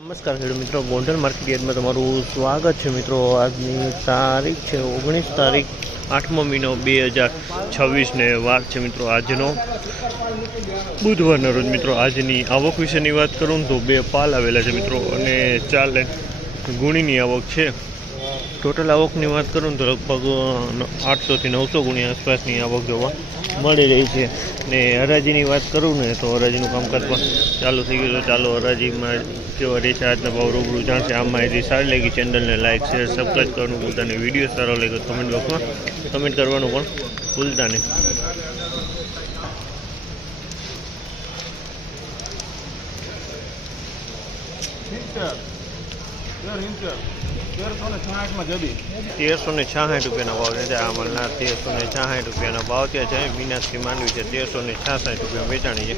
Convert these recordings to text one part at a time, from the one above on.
નમસ્કાર ખેડૂત મિત્રો, ગોંડલ માર્કેટ યાર્ડમાં તમારું સ્વાગત છે મિત્રો। આજની તારીખ છે 19 તારીખ 8મો મહિનો 2026 ને વાર છે મિત્રો આજનો બુધવારના રોજ મિત્રો। આજની આવક વિશેની વાત કરું તો 2 પાલ આવેલા છે મિત્રો અને 4 ગુણીની આવક છે। ટોટલ આવકની વાત કરું તો લગભગ 800 થી 900 ગુણી આસપાસની આવક જોવા મળી રહી છે। ને હરાજીની વાત કરું ને તો હરાજીનું કામકાજ પણ ચાલુ થઈ ગયું। તો ચાલો હરાજીમાં કેવા રહેશે આજના ભાવ રૂબરૂ જાણશે। આ માહિતી સારી લાગી ચેનલને લાઇક શેર સબસ્ક્રાઈબ કરવાનું ભૂલતા નહીં। વિડીયો સારો લાગ્યો કમેન્ટ બોક્સમાં કમેન્ટ કરવાનું પણ ભૂલતા નહીં। ₹1366 ભાવ છે। આ માલના ₹1366 ભાવ ત્યાં છે। મીનાક્ષી માંડવી છે ₹1366 વેચાણી છે।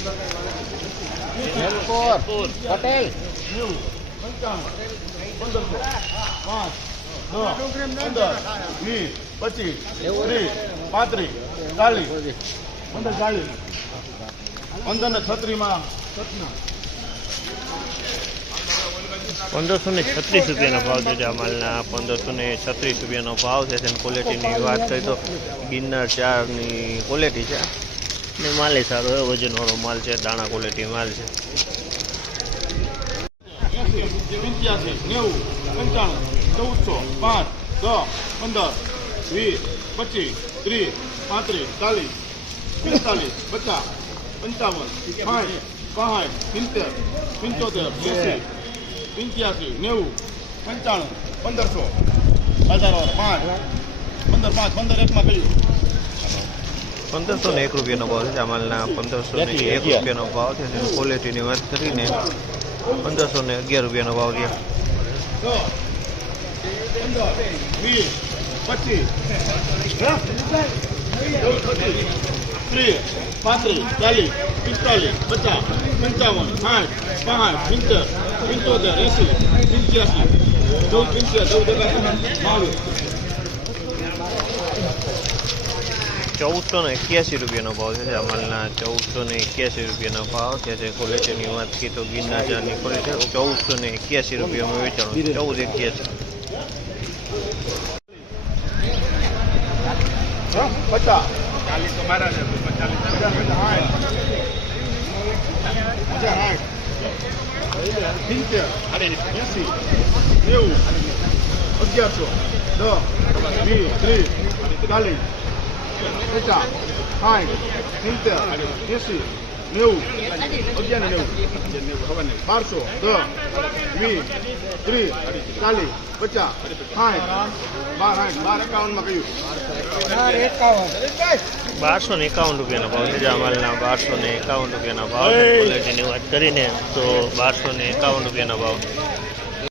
પટેલ 1536 ભાવ છે। આ માલના ₹1536 ભાવ છે। ક્વોલિટીની વાત કરીએ તો ગિરનાર 4ની ક્વોલિટી છે ને માલ સારો છે, વજનવાળો માલ છે, દાણા ક્વોલિટી માલ છે। 1501 ભાવ છે। આ માલના ₹1501 ભાવ છે। ક્વોલિટીની વાત કરીને ₹1511 ભાવ છે। 1481 ભાવ છે। આ માલના ₹1481 ભાવ છે। ક્વોલિટીની વાત કરીએ તો ગિરનાર 4ની ક્વોલિટી ₹1481 વેચાણું 1481। 1251 ભાવ છે। આ માલના ₹1251 ભાવ છે। ક્વોલિટીની વાત કરીને તો ₹1251 ભાવ।